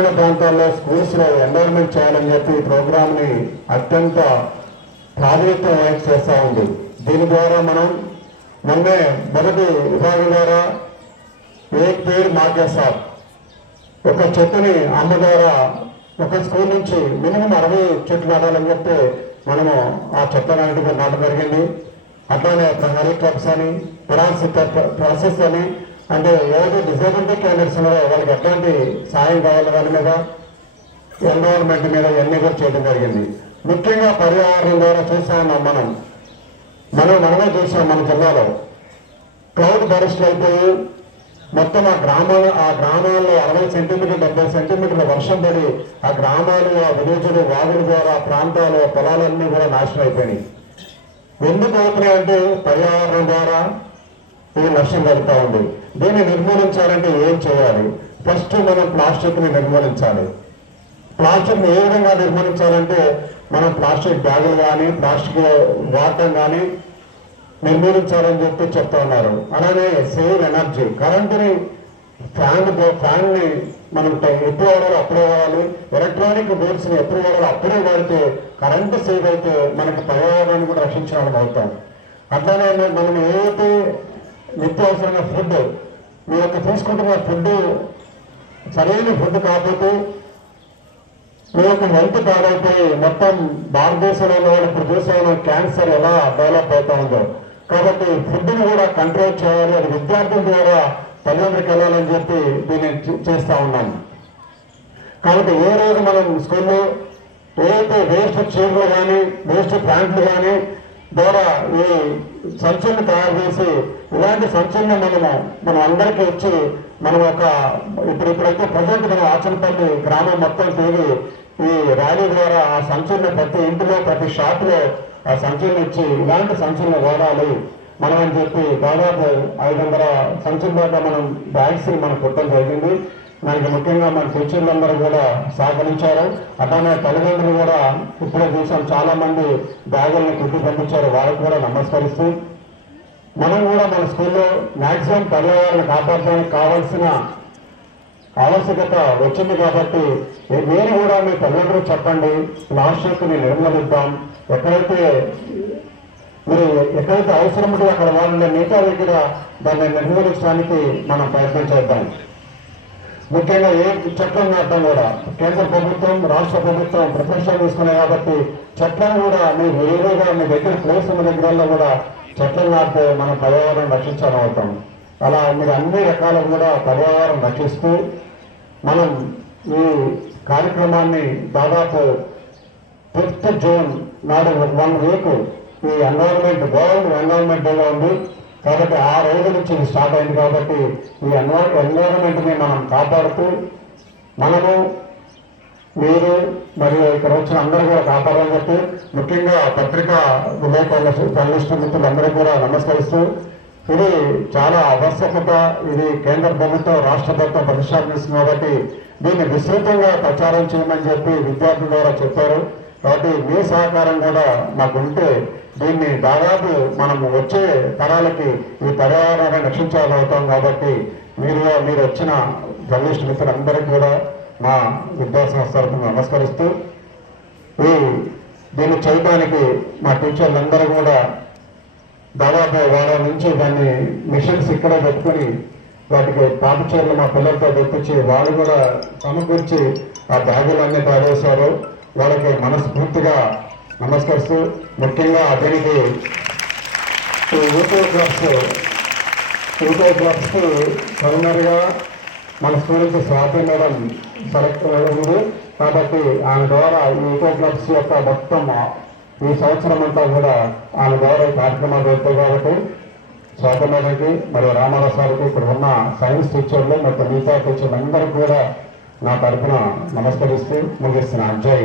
గ్రామీణ ప్రాంతాల్లో స్కూల్స్లో ఎన్రోల్మెంట్ చేయాలని చెప్పి ఈ ప్రోగ్రామ్ని అత్యంత ప్రాధాన్యత చేస్తూ ఉంది. దీని ద్వారా మనం మొన్నే మొదటి విభాగం ద్వారా ఏక్ పేరు మాకే సార్ ఒక చెట్టుని అమ్మ ద్వారా ఒక స్కూల్ నుంచి మినిమం 60 చెట్లు నాటాలని చెప్తే మనము ఆ చెట్లను నాటడం జరిగింది. అట్లానే ప్రహరీ క్లబ్స్ అని ప్రాసెస్ అని అంటే ఏదైతే డిజేబిలిటీ క్యాండిడేట్స్ ఉన్నారో వాళ్ళకి ఎట్లాంటి సాయం కావాలి దాని మీద ఎన్విరాన్మెంట్ మీద ఇవన్నీ కూడా చేయడం జరిగింది. ముఖ్యంగా పర్యావరణం ద్వారా చూస్తా ఉన్నాం మనమే చూసాం మన జిల్లాలో క్లౌడ్ బరస్ట్లు అయిపోయి మొత్తం ఆ గ్రామాల్లో 60 సెంటీమీటర్లు 70 సెంటీమీటర్ల వర్షం పడి ఆ గ్రామాలు ఆ విలేజులు వాగుల ద్వారా ప్రాంతాలు పొలాలన్నీ కూడా నాశనం అయిపోయినాయి. ఎందుకు అవుతున్నాయంటే పర్యావరణం ద్వారా ఇది నష్టం జరుగుతూ ఉంది. దీన్ని నిర్మూలించాలంటే ఏం చేయాలి? ఫస్ట్ మనం ప్లాస్టిక్ని నిర్మూలించాలి. ప్లాస్టిక్ని ఏ విధంగా నిర్మూలించాలంటే మనం ప్లాస్టిక్ బ్యాగులు కానీ ప్లాస్టిక్ వాడటం కానీ నిర్మూలించాలని చెప్పి చెప్తా ఉన్నారు. అలానే సేవ్ ఎనర్జీ, కరెంటుని ఫ్యాన్ని మనం ఎప్పుడు వాడాలో అప్పుడే వాడాలి. ఎలక్ట్రానిక్ బోర్డ్స్ని ఎప్పుడు వాడాలో అప్పుడే వాడితే కరెంటు సేవ్ అయితే మనకి పర్యావరణాన్ని కూడా రక్షించిన వాళ్ళం అవుతాం. అట్లానే మనం ఏదైతే నిత్యావసరమైన ఫుడ్ మీ యొక్క తీసుకుంటున్న ఫుడ్ సరైన ఫుడ్ కాకపోతే మీ యొక్క హెల్త్ పాడైపోయి మొత్తం భారతదేశంలో వాళ్ళు ఇప్పుడు చూసే క్యాన్సర్ ఎలా డెవలప్ అవుతా ఉందో. కాబట్టి ఫుడ్ని కూడా కంట్రోల్ చేయాలి. అది విద్యార్థుల ద్వారా తల్లిదండ్రులకు వెళ్ళాలని చెప్పి దీన్ని చేస్తూ ఉన్నాం. కాబట్టి ఏ రోజు మనం స్కూల్లో ఏదైతే వేస్ట్ చైర్లు కానీ వేస్ట్ ప్లాంట్లు కానీ ద్వారా ఈ సంచుల్ని తయారు చేసి ఇలాంటి సంచుల్ని మనం అందరికీ ఇచ్చి మనం ఇప్పుడైతే ప్రజెంట్ మనం ఆచనపల్లి గ్రామం మొత్తం తిరిగి ఈ ర్యాలీ ద్వారా ఆ సంచుల్ని ప్రతి ఇంటిలో ప్రతి షాప్లో ఆ సంచుల్ని ఇచ్చి ఇలాంటి సంచుల్ని వాడాలి మనం అని చెప్పి దాదాపు 500 సంచుల దాకా మనం బ్యాగ్స్ మనం కుట్టడం జరిగింది. దానికి ముఖ్యంగా మన టీచర్లందరూ కూడా సహకరించారు. అట్లానే తల్లిదండ్రులు కూడా ఇప్పుడే చూసాం చాలా మంది బ్యాగుల్ని కుట్టి పంపించారు. వాళ్ళకు కూడా నమస్కరిస్తూ మనం కూడా మన స్కూల్లో మ్యాక్సిమం పర్యావరణాన్ని కాపాడడానికి కావాల్సిన ఆవశ్యకత వచ్చింది. కాబట్టి మీరు కూడా మీ తల్లిదండ్రులు చెప్పండి, ప్లాస్టిక్ని నిర్మూలిద్దాం. ఎక్కడైతే అవసరం ఉంటే అక్కడ వాళ్ళ మిగతా దగ్గర దాన్ని నిర్మూలించడానికి మనం ప్రయత్నం చేద్దాం. ముఖ్యంగా ఏ చెట్లను నాటడం కూడా కేంద్ర ప్రభుత్వం రాష్ట్ర ప్రభుత్వం ప్రొఫెషన్ తీసుకున్నాయి కాబట్టి చెట్లను కూడా మీరు ఏదోగా మీ దగ్గర ప్లేస్ ఉన్న దగ్గరలో కూడా చెట్లను నాటితే మనం పర్యావరణం రక్షించాలని అవుతాం. అలా మీరు అన్ని రకాలు కూడా పర్యావరణం రక్షిస్తూ మనం ఈ కార్యక్రమాన్ని దాదాపు 5th జూన్ నాడు 1 వీక్ ఈ వరల్డ్ ఎన్విరాన్మెంట్ డేగా ఉంది. కాబట్టి ఆ రోజు నుంచి ఇది స్టార్ట్ అయింది. కాబట్టి ఈ ఎన్విరాన్మెంట్ని మనం కాపాడుతూ మనము మీరు మరియు ఇక్కడ వచ్చిన అందరూ కూడా కాపాడాలని చెప్పి ముఖ్యంగా పత్రికా విలేకరుల జర్నలిస్టు మిత్రులందరూ కూడా నమస్కరిస్తూ ఇది చాలా ఆవశ్యకత. ఇది కేంద్ర ప్రభుత్వం రాష్ట్ర ప్రభుత్వం ప్రతిష్టాపిస్తుంది కాబట్టి దీన్ని విస్తృతంగా ప్రచారం చేయమని చెప్పి విద్యార్థుల ద్వారా చెప్పారు. కాబట్టి మీ సహకారం కూడా మాకు ఉంటే దీన్ని దాదాపు మనము వచ్చే తరాలకి ఈ పర్యావరణాన్ని రక్షించాలవుతాం. కాబట్టి మీరు వచ్చిన జర్నలిస్ట్ మిత్రులందరికీ కూడా మా విద్యాసంస్థ తరఫున నమస్కరిస్తూ దీన్ని చేయడానికి మా టీచర్లందరూ కూడా దాదాపు వారం నుంచి దాన్ని మిషన్స్ ఇక్కడే పెట్టుకుని వాటికి పాఠశాలలు మా పిల్లలతో తెప్పించి వాళ్ళు కూడా సమకూర్చి ఆ బ్యాగులన్నీ తయారు వాళ్ళకి మనస్ఫూర్తిగా నమస్కరిస్తూ ముఖ్యంగా దీనికి యూట్యూబ్ క్లబ్స్కి ప్రైమరీగా మన స్టూడెంట్ స్వాతి మేడం సెలెక్ట్ అయ్యింది. కాబట్టి ఆమె ద్వారా ఈ యూట్యూబ్ క్లబ్స్ యొక్క మొత్తం ఈ సంవత్సరం అంతా కూడా ఆమె ద్వారా ఈ కార్యక్రమాలు జరుగుతాయి. కాబట్టి స్వాతి మేడంకి మరియు రామారావు సార్కి ఇక్కడ ఉన్న సైన్స్ టీచర్లు మరియు మిగతా టీచర్లు అందరికీ కూడా నా తరఫున నమస్కరిస్తూ ముగిస్తున్నాను. జై